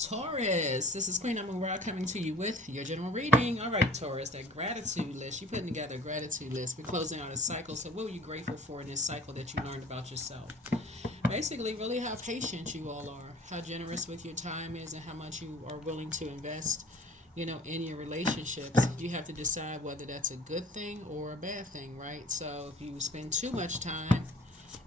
Taurus, this is Queen Amun Ra coming to you with your general reading. All right, Taurus, that gratitude list. You're putting together a gratitude list. We're closing out a cycle. So, what were you grateful for in this cycle that you learned about yourself? Basically, really how patient you all are, how generous with your time is, and how much you are willing to invest, in your relationships. You have to decide whether that's a good thing or a bad thing, right? So, if you spend too much time,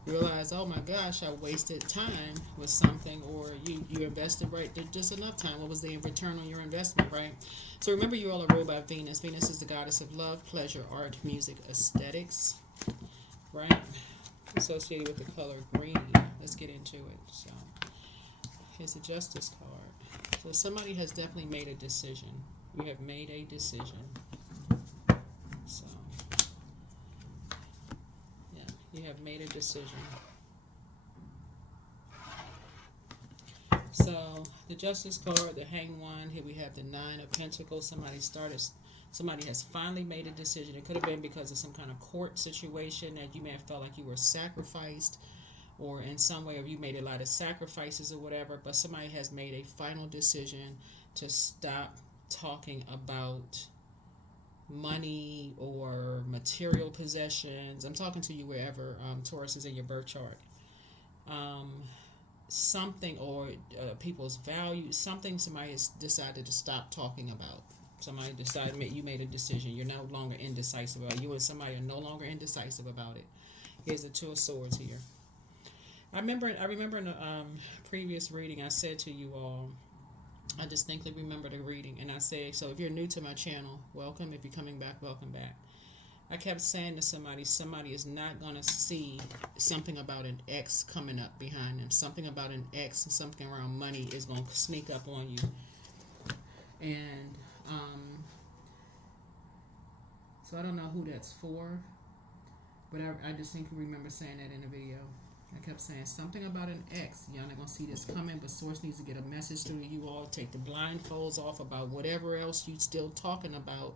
realize, oh my gosh, I wasted time with something, or you invested right just enough time. What was the return on your investment, right? So remember, you all are ruled by Venus. Venus is the goddess of love, pleasure, art, music, aesthetics, right? Associated with the color green. Let's get into it. So here's the Justice card. So somebody has definitely made a decision. You have made a decision. So yeah, you have made a decision. So the Justice card, the Hanged One. Here we have the Nine of Pentacles. Somebody has finally made a decision. It could have been because of some kind of court situation that you may have felt like you were sacrificed, or in some way, or you made a lot of sacrifices or whatever. But somebody has made a final decision to stop talking about money or material possessions. I'm talking to you wherever Taurus is in your birth chart. Um, Something, or people's values, something somebody has decided to stop talking about. Somebody decided, you made a decision. You're no longer indecisive about it. You and somebody are no longer indecisive about it. Here's the Two of Swords here. I remember in the previous reading, I said to you all, I distinctly remember the reading, and I said, so if you're new to my channel, welcome. If you're coming back, welcome back. I kept saying to somebody is not going to see something about an ex coming up behind them. Something about an ex and something around money is going to sneak up on you. And so I don't know who that's for, but I distinctly remember saying that in the video. I kept saying something about an ex. Y'all not going to see this coming, but Source needs to get a message through to you all. Take the blindfolds off about whatever else you still talking about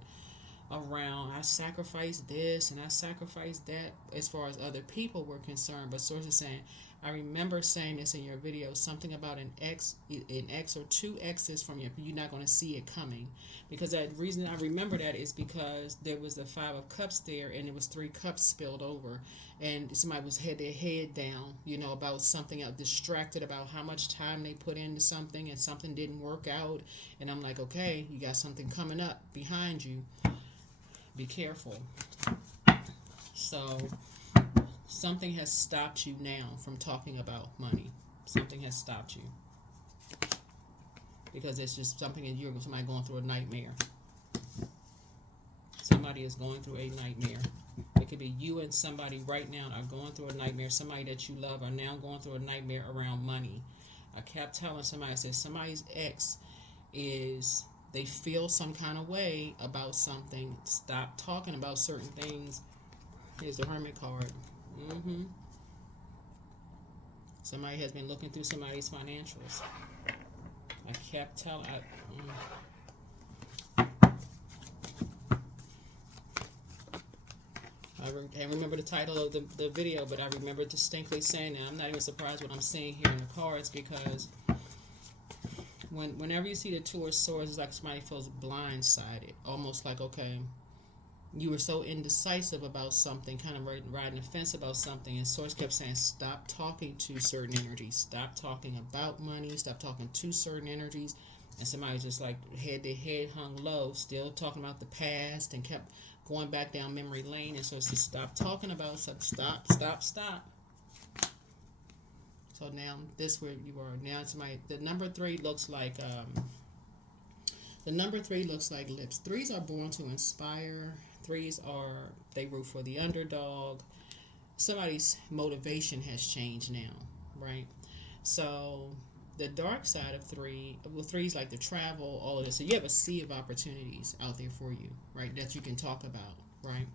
around. I sacrificed this and I sacrificed that as far as other people were concerned. But Source is saying, I remember saying this in your video, something about an ex or two exes from you're not going to see it coming. Because that reason I remember that is because there was the Five of Cups there, and it was three cups spilled over, and somebody had their head down, about something else, distracted about how much time they put into something, and something didn't work out. And I'm like, okay, you got something coming up behind you. Be careful. So something has stopped you now from talking about money. Something has stopped you because it's just something that you're somebody going through a nightmare. Somebody is going through a nightmare. It could be you and somebody right now are going through a nightmare. Somebody that you love are now going through a nightmare around money. I kept telling somebody, I said, somebody's ex is, they feel some kind of way about something. Stop talking about certain things. Here's the Hermit card. Somebody has been looking through somebody's financials. I kept telling. I can't remember the title of the video, but I remember distinctly saying that. I'm not even surprised what I'm seeing here in the cards, because whenever you see the Two of Swords, it's like somebody feels blindsided. Almost like, okay, you were so indecisive about something, kind of riding the fence about something, and Source kept saying, stop talking to certain energies. Stop talking about money. Stop talking to certain energies. And somebody just like had their head hung low, still talking about the past, and kept going back down memory lane. And so it says, stop talking about stuff. Stop. So now this where you are. Now somebody, the number three looks like lips. Threes are born to inspire. Threes they root for the underdog. Somebody's motivation has changed now, right? So the dark side of threes like to travel, all of this. So you have a sea of opportunities out there for you, right? That you can talk about, right?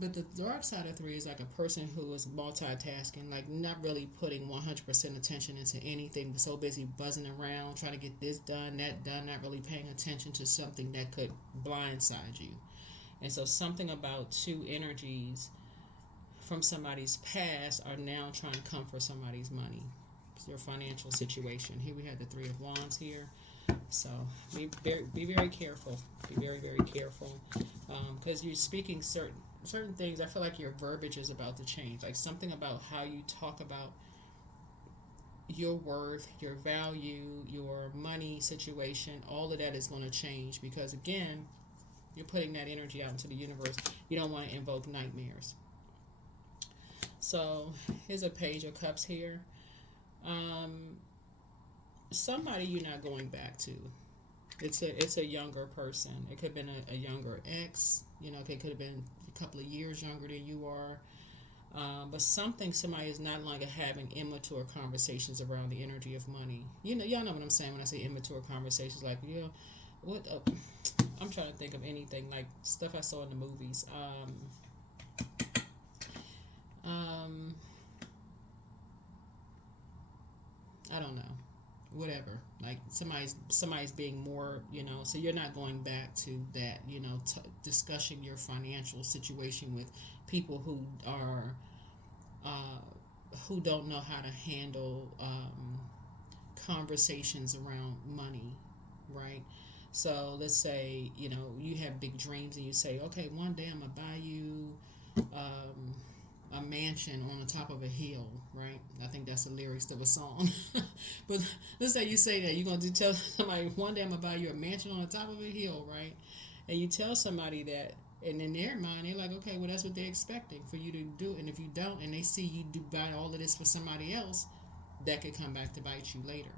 But the dark side of three is like a person who is multitasking, like not really putting 100% attention into anything, but so busy buzzing around, trying to get this done, that done, not really paying attention to something that could blindside you. And so something about two energies from somebody's past are now trying to come for somebody's money. your financial situation. Here we have the Three of Wands here. So be very careful. Be very, very careful. Because you're speaking certain things. I feel like your verbiage is about to change. Like something about how you talk about your worth, your value, your money situation, all of that is going to change because, again, you're putting that energy out into the universe. You don't want to invoke nightmares. So here's a Page of Cups here. Somebody you're not going back to. It's a younger person. It could have been a younger ex. You know, it could have been a couple of years younger than you are. But somebody is not longer having immature conversations around the energy of money. You know, y'all know what I'm saying when I say immature conversations. Like, you know, I'm trying to think of anything like stuff I saw in the movies. I don't know. Whatever. Like somebody's being more, you know. So you're not going back to that. You know, discussing your financial situation with people who are who don't know how to handle conversations around money, right? So let's say, you know, you have big dreams and you say, okay, one day I'm gonna buy you a mansion on the top of a hill, right? I think that's the lyrics of a song. But let's say you say that you're gonna tell somebody, one day I'm gonna buy you a mansion on the top of a hill, right? And you tell somebody that, and in their mind, they're like, okay, well, that's what they're expecting for you to do. And if you don't, and they see you do buy all of this for somebody else, that could come back to bite you later.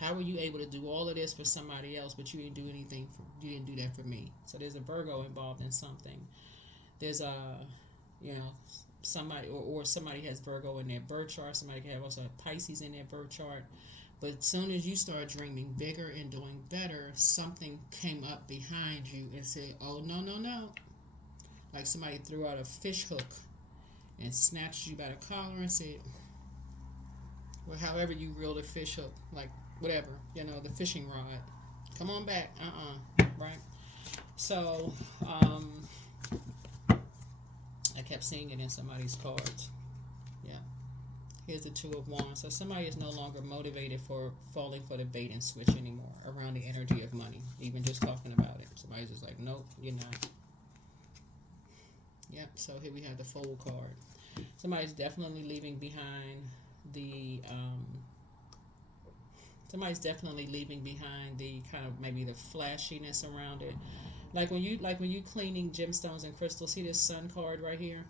How were you able to do all of this for somebody else, but you didn't do anything you didn't do that for me? So there's a Virgo involved in something. There's a, you know, somebody or somebody has Virgo in their birth chart. Somebody can have also Pisces in their birth chart. But as soon as you start dreaming bigger and doing better, something came up behind you and said, oh, no, no, no. Like somebody threw out a fish hook and snatched you by the collar and said, well, however you reel the fish hook, like whatever, you know, the fishing rod. Come on back. Right? So, I kept seeing it in somebody's cards. Yeah. Here's the Two of Wands. So somebody is no longer motivated for falling for the bait and switch anymore around the energy of money. Even just talking about it. Somebody's just like, nope, you're not. Yep. So here we have the Fool card. Somebody's definitely leaving behind the kind of maybe the flashiness around it. Like when you cleaning gemstones and crystals, see this Sun card right here?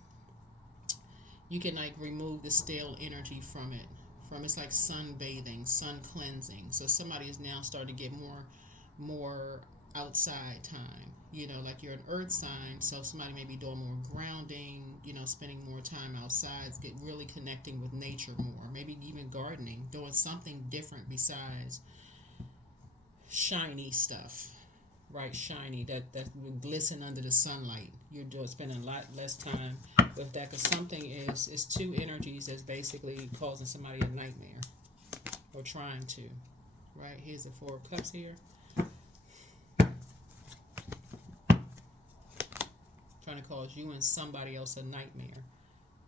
You can like remove the stale energy from it. It's like sunbathing, sun cleansing. So somebody is now starting to get more outside time. You know, like you're an earth sign, so somebody may be doing more grounding, you know, spending more time outside, get really connecting with nature more. Maybe even gardening, doing something different besides shiny stuff. Right, shiny, that would glisten under the sunlight. You're spending a lot less time with that because something is two energies that's basically causing somebody a nightmare or trying to. Right, here's the Four of Cups here. Trying to cause you and somebody else a nightmare.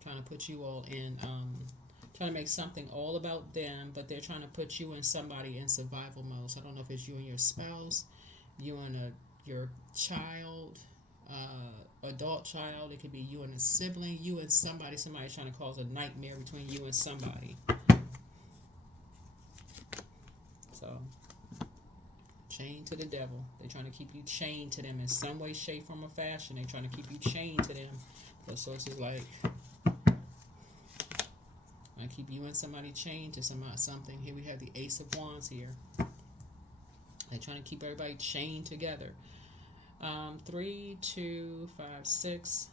Trying to put you all in, trying to make something all about them, but they're trying to put you and somebody in survival mode. So I don't know if it's you and your spouse, you and your child, adult child. It could be you and a sibling, you and somebody trying to cause a nightmare between you and somebody. So, chained to the devil. They're trying to keep you chained to them in some way, shape, form, or fashion. They're trying to keep you chained to them. The source is like, I keep you and somebody chained to something. Here we have the Ace of Wands here. They're trying to keep everybody chained together. 3, 2, 5, 6.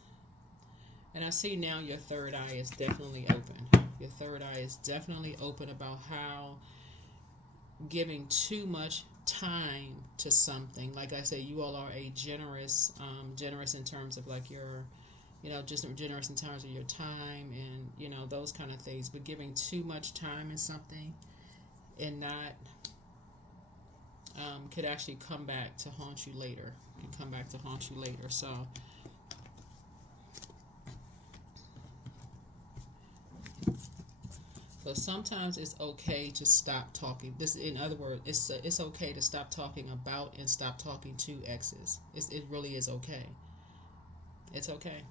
And I see now your third eye is definitely open. Your third eye is definitely open about how giving too much time to something. Like I said, you all are a generous in terms of like your, you know, just generous in terms of your time and, you know, those kind of things. But giving too much time in something and not could actually come back to haunt you later. So So sometimes it's okay to stop talking. This, in other words, it's okay to stop talking about and stop talking to exes. It really is okay. It's okay.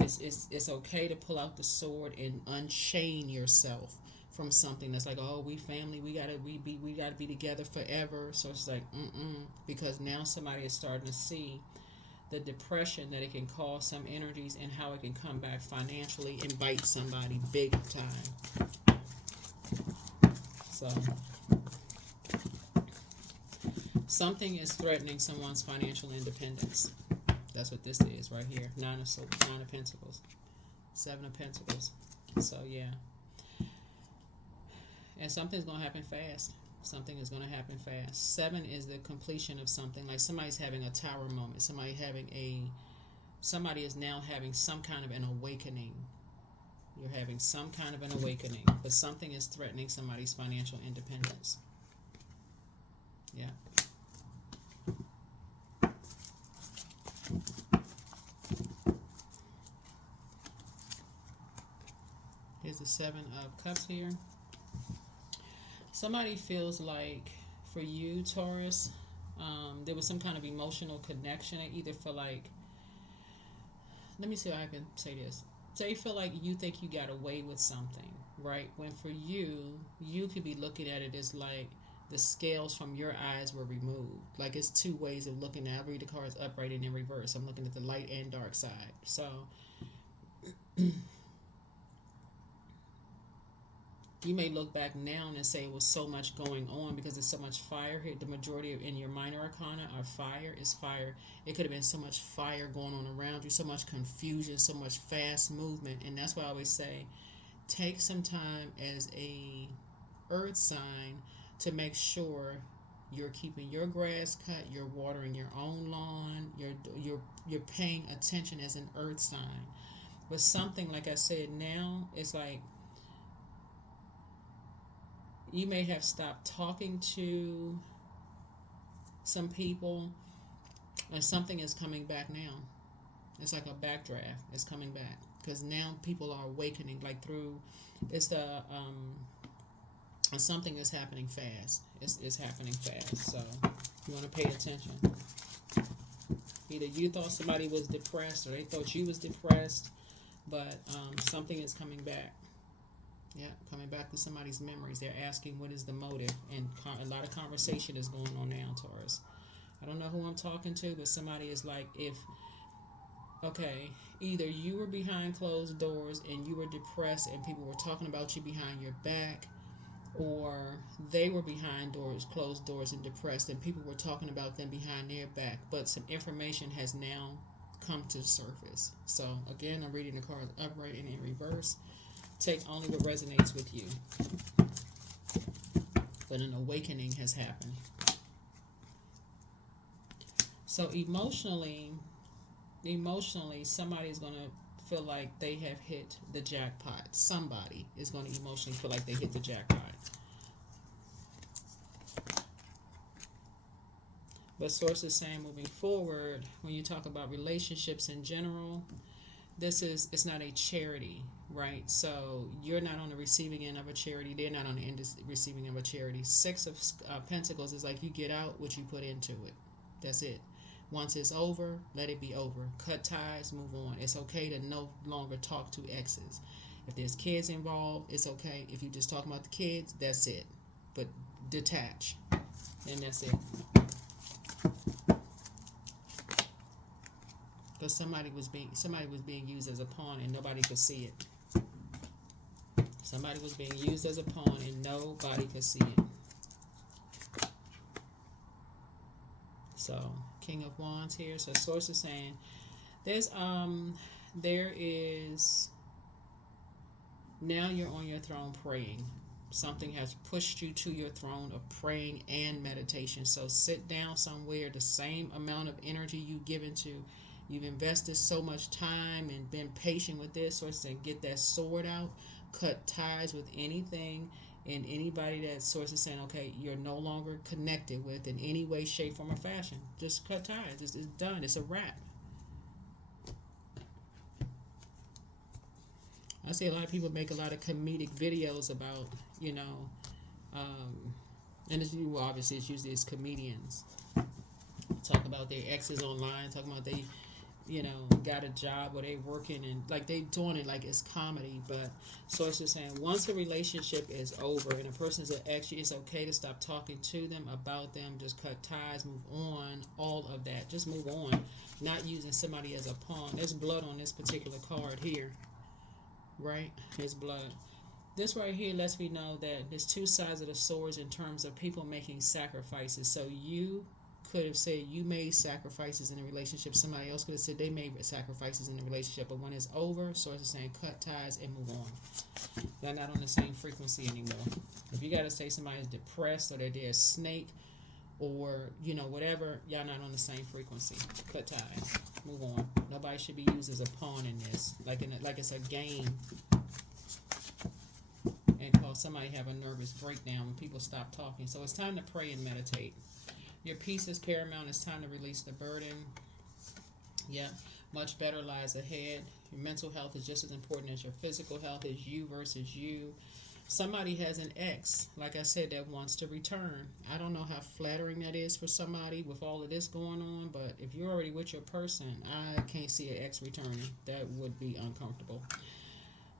It's okay to pull out the sword and unchain yourself from something that's like, oh, we family, we gotta be together forever. So it's like, because now somebody is starting to see the depression that it can cause some energies and how it can come back financially and bite somebody big time. So something is threatening someone's financial independence. That's what this is right here. Nine of Pentacles, Seven of Pentacles. So yeah, and something's gonna happen fast. Something is gonna happen fast. Seven is the completion of something. Like somebody's having a tower moment. Somebody is now having some kind of an awakening. You're having some kind of an awakening, but something is threatening somebody's financial independence. Yeah. Here's the Seven of Cups here. Somebody feels like, for you, Taurus, there was some kind of emotional connection. I either feel like, let me see how I can say this. So you feel like you think you got away with something, right? When for you, you could be looking at it as like the scales from your eyes were removed. Like it's two ways of looking at it. I read the cards upright and in reverse. I'm looking at the light and dark side. So you may look back now and say it was so much going on because there's so much fire here. The majority in your minor arcana are fire. Is fire. It could have been so much fire going on around you, so much confusion, so much fast movement. And that's why I always say, take some time as a earth sign to make sure you're keeping your grass cut, you're watering your own lawn, you're paying attention as an earth sign. But something, like I said, now it's like you may have stopped talking to some people and something is coming back now. It's like a backdraft. It's coming back because now people are awakening, like through, it's the something is happening fast. It's happening fast. So you want to pay attention. Either you thought somebody was depressed or they thought you was depressed, but something is coming back. Yeah, coming back to somebody's memories. They're asking what is the motive, and a lot of conversation is going on now, Taurus. I don't know who I'm talking to, but somebody is like, okay, either you were behind closed doors and you were depressed and people were talking about you behind your back, or they were behind closed doors and depressed and people were talking about them behind their back, but some information has now come to the surface. So again, I'm reading the cards upright and in reverse. Take only what resonates with you. But an awakening has happened. So emotionally, somebody is going to feel like they have hit the jackpot. Somebody is going to emotionally feel like they hit the jackpot. But Source is saying, moving forward, when you talk about relationships in general, it's not a charity, right? So you're not on the receiving end of a charity. They're not on the receiving end of a charity. Six of Pentacles is like you get out what you put into it. That's it. Once it's over, let it be over. Cut ties, move on. It's okay to no longer talk to exes. If there's kids involved, it's okay. If you just talk about the kids, that's it. But detach, and that's it. Because somebody was being used as a pawn and nobody could see it. Somebody was being used as a pawn and nobody could see it. So King of Wands here. So Source is saying there is, now you're on your throne praying. Something has pushed you to your throne of praying and meditation. So sit down somewhere, the same amount of energy you've invested so much time and been patient with this, so to get that sword out, cut ties with anything and anybody that Source is saying, okay, you're no longer connected with in any way, shape, form, or fashion. Just cut ties. It's done. It's a wrap. I see a lot of people make a lot of comedic videos about, you know, and it's, obviously it's usually it's comedians talk about their exes online, talking about they, you know, got a job where they working and like they doing it like it's comedy. But so it's just saying once a relationship is over and a person's an ex, it's okay to stop talking to them, about them, just cut ties, move on, all of that. Just move on. Not using somebody as a pawn. There's blood on this particular card here. Right? There's blood. This right here lets me know that there's two sides of the swords in terms of people making sacrifices. So you could have said you made sacrifices in a relationship. Somebody else could have said they made sacrifices in a relationship. But when it's over, so it's saying cut ties and move on. They're not on the same frequency anymore. If you got to say somebody's depressed or that they're a snake or, you know, whatever, y'all not on the same frequency. Cut ties. Move on. Nobody should be used as a pawn in this. Like it's a game. And cause somebody have a nervous breakdown when people stop talking. So it's time to pray and meditate. Your peace is paramount. It's time to release the burden. Yeah, much better lies ahead. Your mental health is just as important as your physical health. Is you versus you. Somebody has an ex, like I said, that wants to return. I don't know how flattering that is for somebody with all of this going on, but if you're already with your person, I can't see an ex returning. That would be uncomfortable.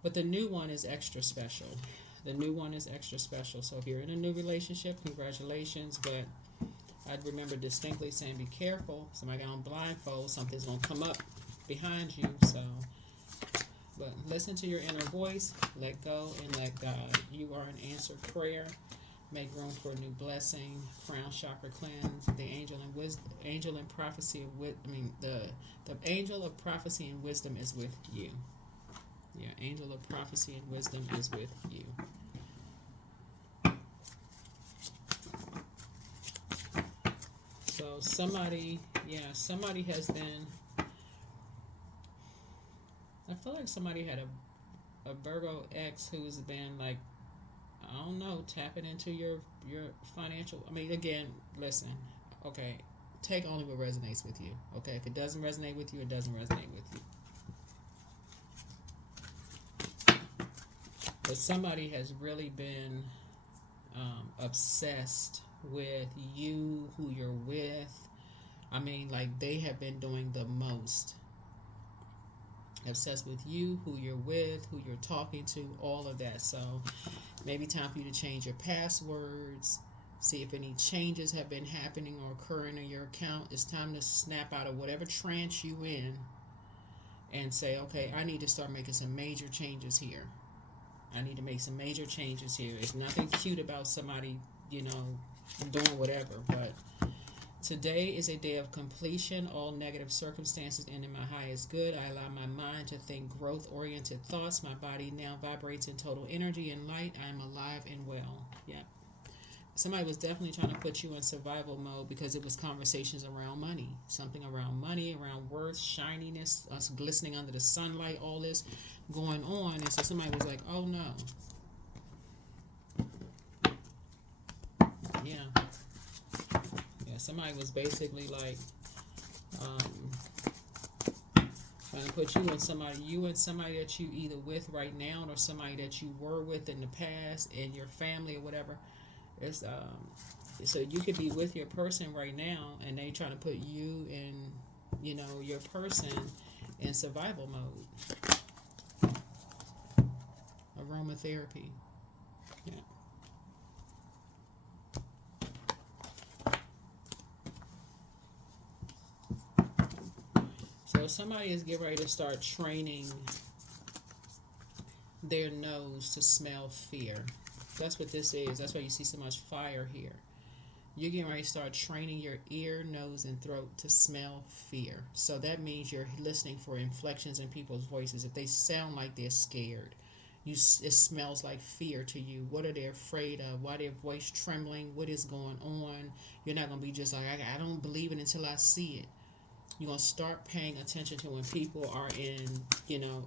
But the new one is extra special. The new one is extra special. So if you're in a new relationship, congratulations, but I'd remember distinctly saying, be careful. Somebody got on blindfold. Something's going to come up behind you. So, but listen to your inner voice. Let go and let God. You are an answered prayer. Make room for a new blessing. Crown chakra cleanse. The angel and wisdom, angel and prophecy of the angel of prophecy and wisdom is with you. Yeah, angel of prophecy and wisdom is with you. So somebody has been, I feel like somebody had a Virgo ex who's been like, I don't know, tapping into your financial, I mean, again, listen, okay, take only what resonates with you, okay? If it doesn't resonate with you, it doesn't resonate with you. But somebody has really been obsessed with you, who you're with. I mean, like they have been doing the most. Obsessed with you, who you're with, who you're talking to, all of that. So maybe time for you to change your passwords. See if any changes have been happening or occurring in your account. It's time to snap out of whatever trance you in and say, okay, I need to start making some major changes here. I need to make some major changes here. It's nothing cute about somebody, you know, doing whatever. But today is a day of completion. All negative circumstances end in my highest good. I allow my mind to think growth-oriented thoughts. My body now vibrates in total energy and light. I am alive and well. Yep. Somebody was definitely trying to put you in survival mode because it was conversations around money. Something around money, around worth, shininess, us glistening under the sunlight, all this going on. And so somebody was like, oh no. Yeah. Yeah, somebody was basically like trying to put you and somebody that you either with right now or somebody that you were with in the past in your family or whatever. It's so you could be with your person right now and they trying to put you and, you know, your person in survival mode. Aromatherapy. Yeah. So somebody is getting ready to start training their nose to smell fear. That's what this is. That's why you see so much fire here. You're getting ready to start training your ear, nose, and throat to smell fear. So that means you're listening for inflections in people's voices. If they sound like they're scared, it smells like fear to you. What are they afraid of? Why their voice trembling? What is going on? You're not going to be just like, I don't believe it until I see it. You're going to start paying attention to when people are in, you know,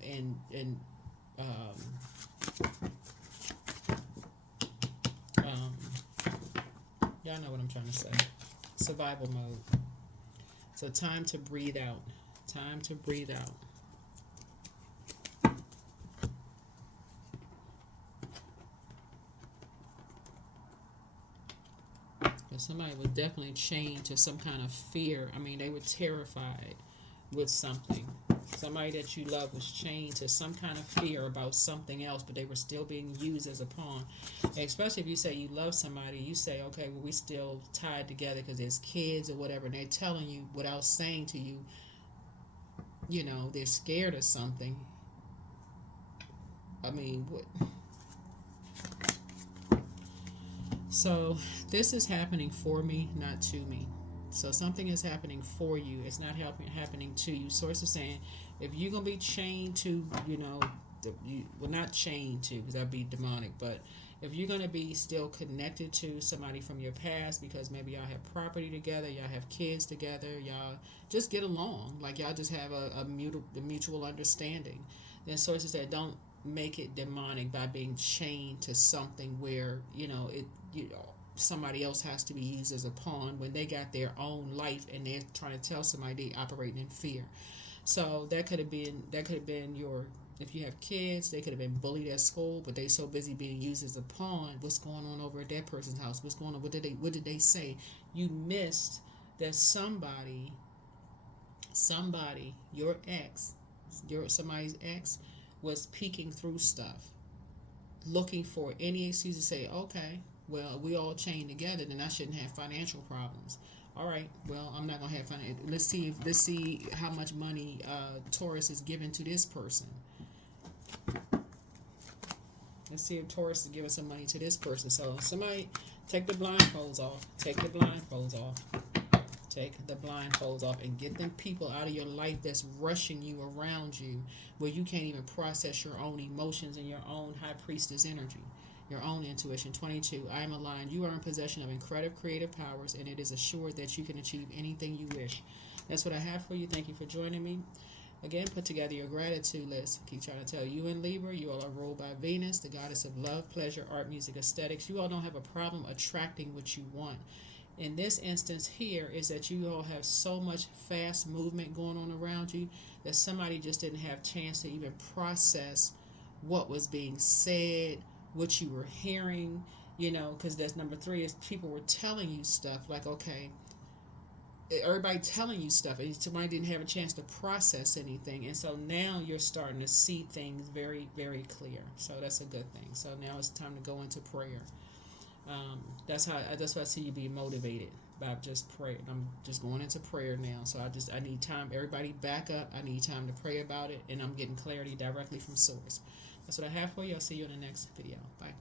y'all know what I'm trying to say. Survival mode. So time to breathe out. Time to breathe out. But somebody was definitely chained to some kind of fear. I mean, they were terrified with something. Somebody that you love was chained to some kind of fear about something else, but they were still being used as a pawn. And especially if you say you love somebody, you say, okay, well, we still tied together because there's kids or whatever, and they're telling you without saying to you, you know, they're scared of something. I mean, what? So this is happening for me, not to me. So something is happening for you. It's not happening to you. Source is saying, if you're gonna be chained to, you know, well, not chained to, because that'd be demonic. But if you're gonna be still connected to somebody from your past, because maybe y'all have property together, y'all have kids together, y'all just get along, like y'all just have a mutual understanding. Then sources that don't make it demonic by being chained to something where somebody else has to be used as a pawn when they got their own life and they're trying to tell somebody they operating in fear. So that could have been your, if you have kids, they could have been bullied at school, but they so busy being used as a pawn. What's going on over at that person's house? What's going on? What did they say? You missed that somebody, your ex, somebody's ex was peeking through stuff, looking for any excuse to say, okay, well, we all chained together, then I shouldn't have financial problems. All right, well, I'm not gonna have financial. Let's see how much money Taurus is giving to this person. Let's see if Taurus is giving some money to this person. So somebody take the blindfolds off. Take the blindfolds off. Take the blindfolds off and get them people out of your life that's rushing you around you, where you can't even process your own emotions and your own high priestess energy, your own intuition. 22. I am aligned. You are in possession of incredible creative powers, and it is assured that you can achieve anything you wish. That's what I have for you. Thank you for joining me. Again, put together your gratitude list. Keep trying to tell you in Libra, you all are ruled by Venus, the goddess of love, pleasure, art, music, aesthetics. You all don't have a problem attracting what you want. In this instance here is that you all have so much fast movement going on around you that somebody just didn't have a chance to even process what was being said, what you were hearing, because that's number 3 is people were telling you stuff like, okay, everybody telling you stuff and somebody didn't have a chance to process anything, and so now you're starting to see things very, very clear. So that's a good thing. So now it's time to go into prayer. That's why I see you being motivated by just prayer. I'm just going into prayer now. So I need time. Everybody back up. I need time to pray about it, and I'm getting clarity directly from source. That's what I have for you. I'll see you in the next video. Bye.